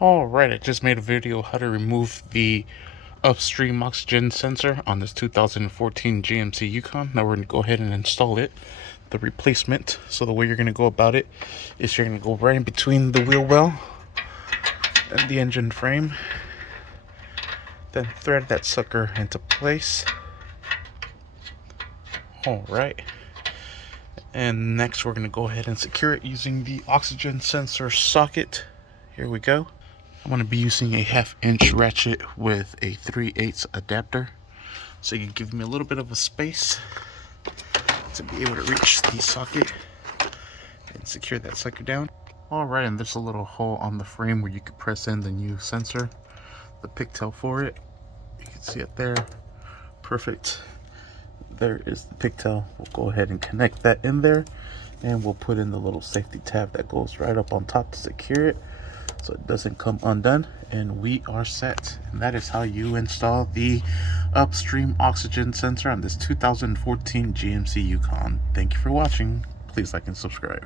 Alright, I just made a video how to remove the upstream oxygen sensor on this 2014 GMC Yukon. Now we're going to go ahead and install it, the replacement. So the way you're going to go about it is you're going to go right in between the wheel well and the engine frame. Then thread that sucker into place. Alright. And next we're going to go ahead and secure it using the oxygen sensor socket. Here we go. I'm going to be using a 1/2-inch ratchet with a 3/8 adapter, so you can give me a little bit of a space to be able to reach the socket and secure that sucker down. Alright, and there's a little hole on the frame where you can press in the new sensor, the pigtail for it. You can see it there. Perfect. There is the pigtail. We'll go ahead and connect that in there, and we'll put in the little safety tab that goes right up on top to secure it so it doesn't come undone, and we are set. And that is how you install the upstream oxygen sensor on this 2014 GMC Yukon. Thank you for watching. Please like and subscribe.